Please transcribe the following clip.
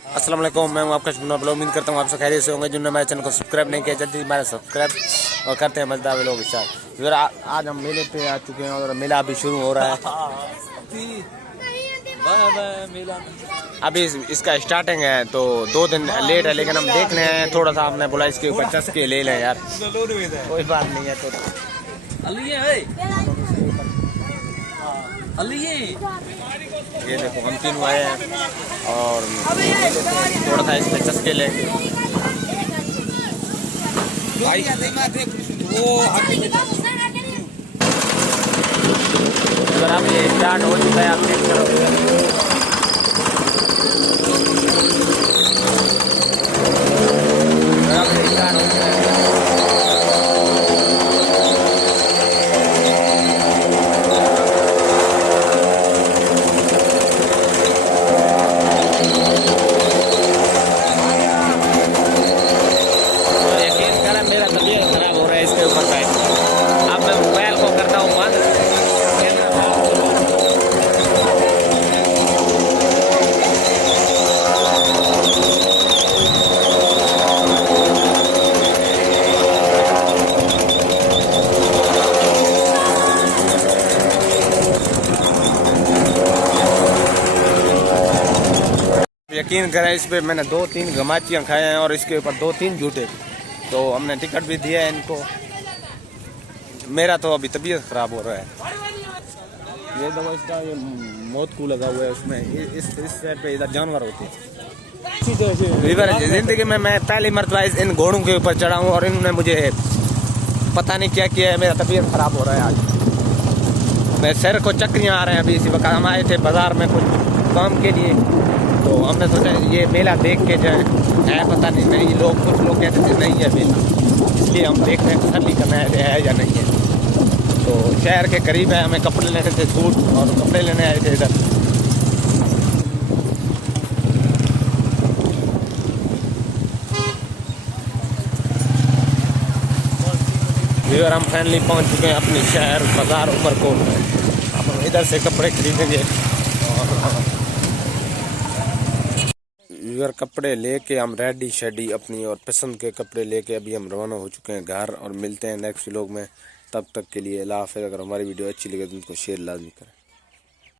अस्सलाम वालेकुम, मैं हूं आपका शुभ ब्लॉग। उम्मीद करता हूं आप सब खैरियत से होंगे। जिन्होंने मेरे चैनल को सब्सक्राइब नहीं किया जल्दी हमारा सब्सक्राइब और करते हैं मजेदार व्लॉग स्टार्ट। इधर आज हम मेले पे आ चुके हैं और मेला अभी शुरू हो रहा है। अभी इसका स्टार्टिंग है तो 2 दिन लेट है, लेकिन हम देख रहे हैं। थोड़ा सा हमने बोला इसके ऊपर चस्के ले लें यार, कोई बात नहीं है। तो ये देखो हम तीनों आए हैं और थोड़ा सा इसमें चस्के लेंगे। अगर आप ये स्टार्ट हो चुका है, आप चेक करो। यकीन करें, इस पे मैंने 2-3 गमाचियाँ खाए हैं और इसके ऊपर 2-3 झूठे। तो हमने टिकट भी दिया है इनको। मेरा तो अभी तबीयत खराब हो रहा है। ये दवा इसका ये मौत को लगा हुआ है उसमें। इस साइड पे इधर जानवर होते हैं। जिंदगी में मैं पहली मरतबा इन घोड़ों के ऊपर चढ़ा हूँ और इन्होंने मुझे पता नहीं क्या किया है। मेरा तबीयत खराब हो रहा है आज। मैं सिर को चक्रियाँ आ रहे हैं। अभी इसी वक्त हम आए थे बाजार में कुछ काम के लिए, तो हमने सोचा ये मेला देख के जाए। है पता नहीं कुछ लोग कहते थे नहीं है मेला, इसलिए हम देख रहे हैं तसल्ली करना है या नहीं है। तो शहर के करीब है, हमें कपड़े लेने थे, सूट और कपड़े लेने आए थे इधर। इधर हम फाइनली पहुंच चुके हैं अपने शहर बाजार ऊपरकोट में। अब हम इधर से कपड़े खरीदेंगे और इधर कपड़े लेके हम रेडी शेडी अपनी और पसंद के कपड़े लेके अभी हम रवाना हो चुके हैं घर। और मिलते हैं नेक्स्ट व्लॉग में। तब तक के लिए अल्लाह हाफ़िज़। अगर हमारी वीडियो अच्छी लगे तो उनको शेयर लाजमी करें।